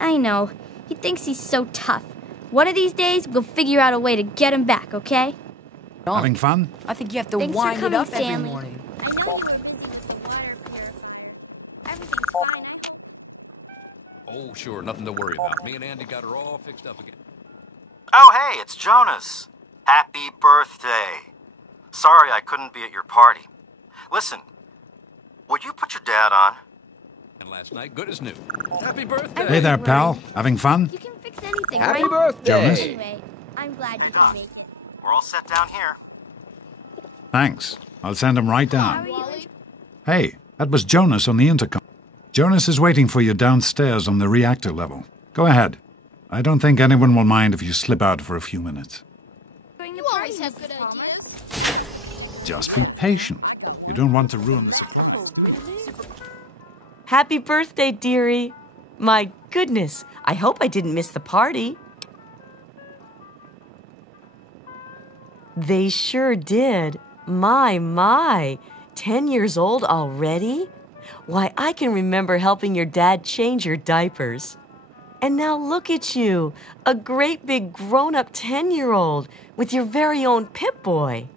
I know. He thinks he's so tough. One of these days, we'll figure out a way to get him back, okay? Having fun? I think you have to Thanks wind for it coming, up every Stanley. morning. I know you water purifier. Everything's fine, I hope. Oh, sure, nothing to worry about. Me and Andy got her all fixed up again. Oh, hey, it's Jonas. Happy birthday. Sorry I couldn't be at your party. Listen, would you put your dad on? And last night, good as new. Happy birthday! Hey there, pal. Having fun? You can fix anything, Happy right? birthday! Jonas? Anyway, I'm glad you can make it. We're all set down here. Thanks. I'll send him right How are down. you? Hey, that was Jonas on the intercom. Jonas is waiting for you downstairs on the reactor level. Go ahead. I don't think anyone will mind if you slip out for a few minutes. You always have good ideas. Just be patient. You don't want to ruin the surprise. Oh, really? Happy birthday, dearie. My goodness, I hope I didn't miss the party. They sure did. My. 10 years old already? Why, I can remember helping your dad change your diapers. And now look at you, a great big grown-up 10-year-old with your very own Pip-Boy.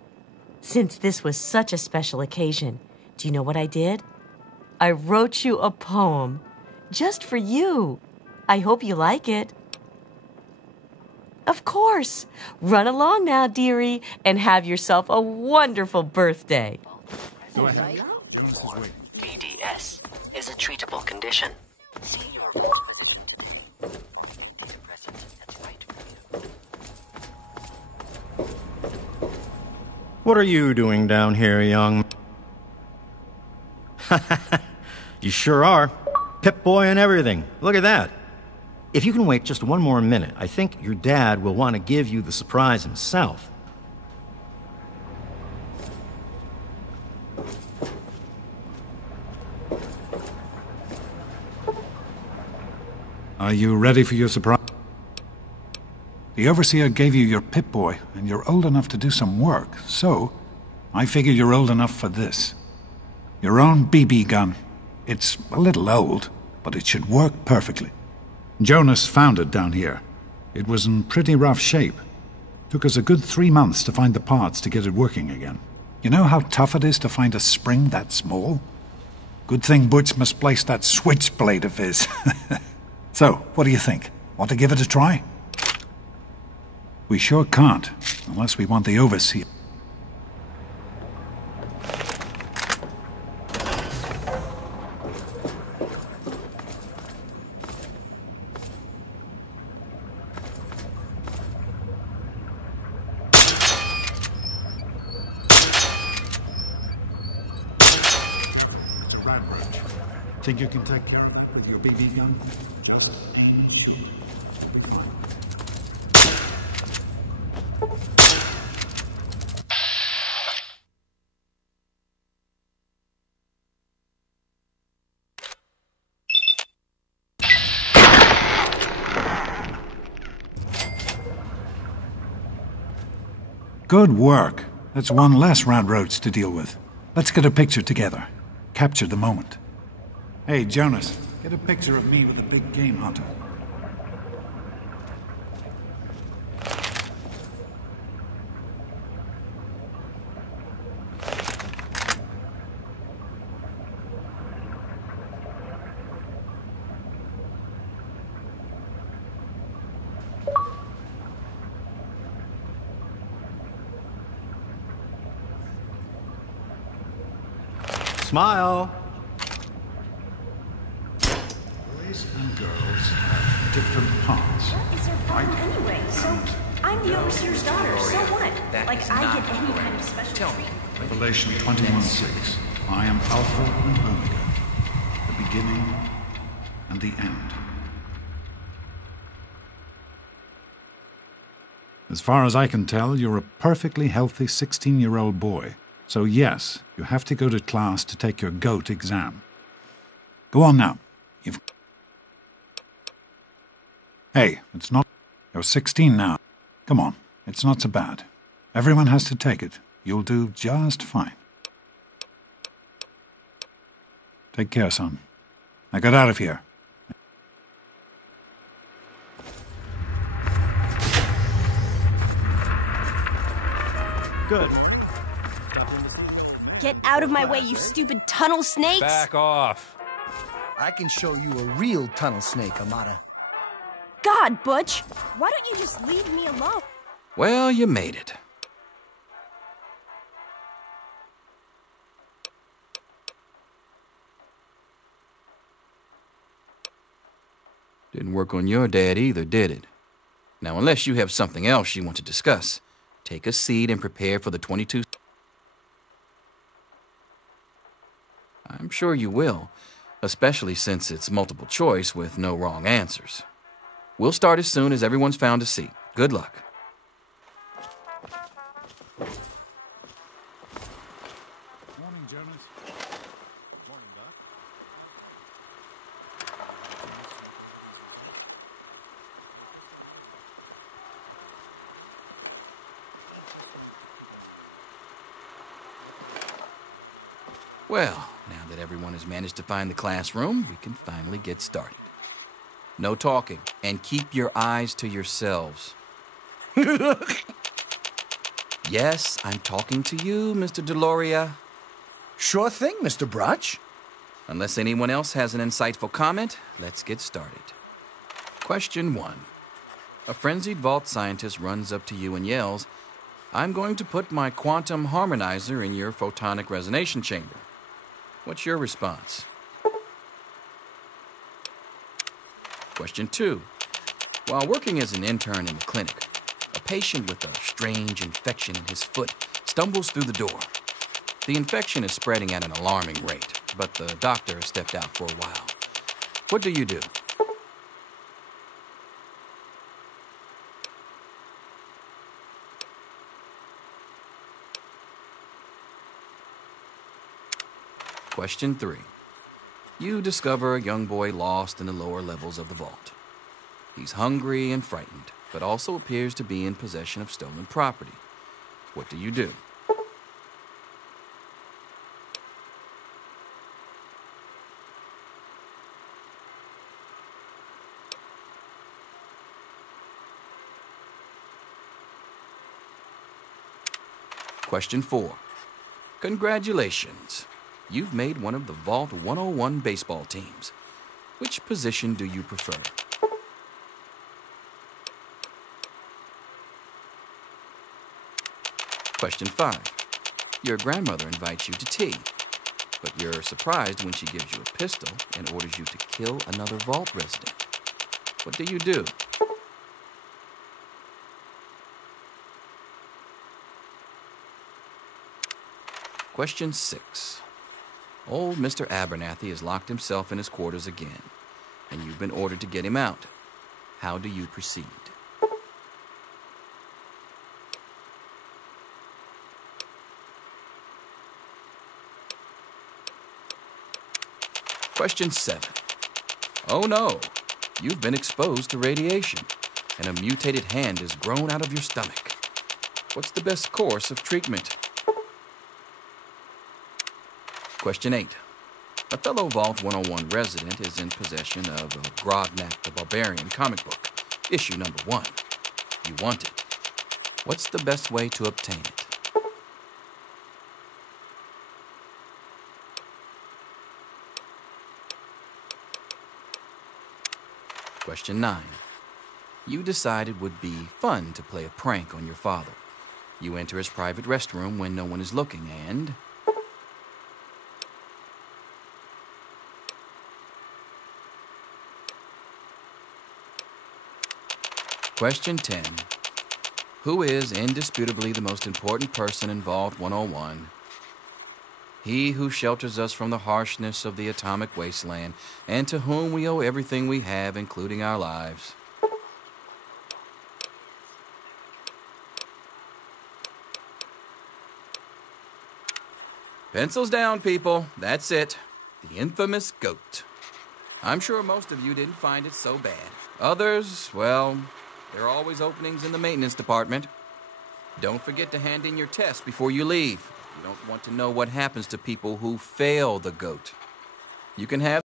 Since this was such a special occasion, do you know what I did? I wrote you a poem, just for you. I hope you like it. Of course. Run along now, dearie, and have yourself a wonderful birthday. Go ahead. Jonas is waiting. BDS is a treatable condition. See your physician. Antidepressants, that's right for you. What are you doing down here, young? You sure are. Pip-Boy and everything. Look at that. If you can wait just one more minute, I think your dad will want to give you the surprise himself. Are you ready for your surprise? The overseer gave you your Pip-Boy, and you're old enough to do some work, so I figure you're old enough for this. Your own BB gun. It's a little old, but it should work perfectly. Jonas found it down here. It was in pretty rough shape. Took us a good 3 months to find the parts to get it working again. You know how tough it is to find a spring that small? Good thing Butch misplaced that switchblade of his. So, what do you think? Want to give it a try? We sure can't, unless we want the overseer. It's a rat roach. Think you can take care of it with your BB gun? Just aim and shoot. Good work. That's one less rat roach to deal with. Let's get a picture together. Capture the moment. Hey, Jonas, get a picture of me with a big game hunter. Smile. Boys and girls have different parts. What is your problem anyway? So, I'm the overseer's daughter, so what? Like, I get any kind of special treatment. Revelation 21:6. I am Alpha and Omega, the beginning and the end. As far as I can tell, you're a perfectly healthy 16-year-old boy. So yes, you have to go to class to take your GOAT exam. Go on now. Hey, it's not... You're 16 now. Come on, it's not so bad. Everyone has to take it. You'll do just fine. Take care, son. Now get out of here. Good. Get out of my way, you stupid tunnel snakes! Back off. I can show you a real tunnel snake, Amata. God, Butch! Why don't you just leave me alone? Well, you made it. Didn't work on your dad either, did it? Now, unless you have something else you want to discuss, take a seat and prepare for the 22... I'm sure you will, especially since it's multiple choice with no wrong answers. We'll start as soon as everyone's found a seat. Good luck. Morning, Jonas. Morning, Doc. Well, now that everyone has managed to find the classroom, we can finally get started. No talking, and keep your eyes to yourselves. Yes, I'm talking to you, Mr. Deloria. Sure thing, Mr. Brotch. Unless anyone else has an insightful comment, let's get started. Question 1. A frenzied vault scientist runs up to you and yells, "I'm going to put my quantum harmonizer in your photonic resonation chamber." What's your response? Question 2. While working as an intern in the clinic, a patient with a strange infection in his foot stumbles through the door. The infection is spreading at an alarming rate, but the doctor has stepped out for a while. What do you do? Question 3. You discover a young boy lost in the lower levels of the vault. He's hungry and frightened, but also appears to be in possession of stolen property. What do you do? Question 4. Congratulations. You've made one of the Vault 101 baseball teams. Which position do you prefer? Question 5. Your grandmother invites you to tea, but you're surprised when she gives you a pistol and orders you to kill another Vault resident. What do you do? Question 6. Old Mr. Abernathy has locked himself in his quarters again, and you've been ordered to get him out. How do you proceed? Question 7. Oh no, you've been exposed to radiation, and a mutated hand has grown out of your stomach. What's the best course of treatment? Question 8. A fellow Vault 101 resident is in possession of a Grodnak the Barbarian comic book, issue number 1. You want it. What's the best way to obtain it? Question 9. You decide it would be fun to play a prank on your father. You enter his private restroom when no one is looking and... Question 10. Who is indisputably the most important person in Vault 101? He who shelters us from the harshness of the atomic wasteland, and to whom we owe everything we have, including our lives. Pencils down, people. That's it. The infamous goat. I'm sure most of you didn't find it so bad. Others, well, there are always openings in the maintenance department. Don't forget to hand in your test before you leave. You don't want to know what happens to people who fail the goat. You can have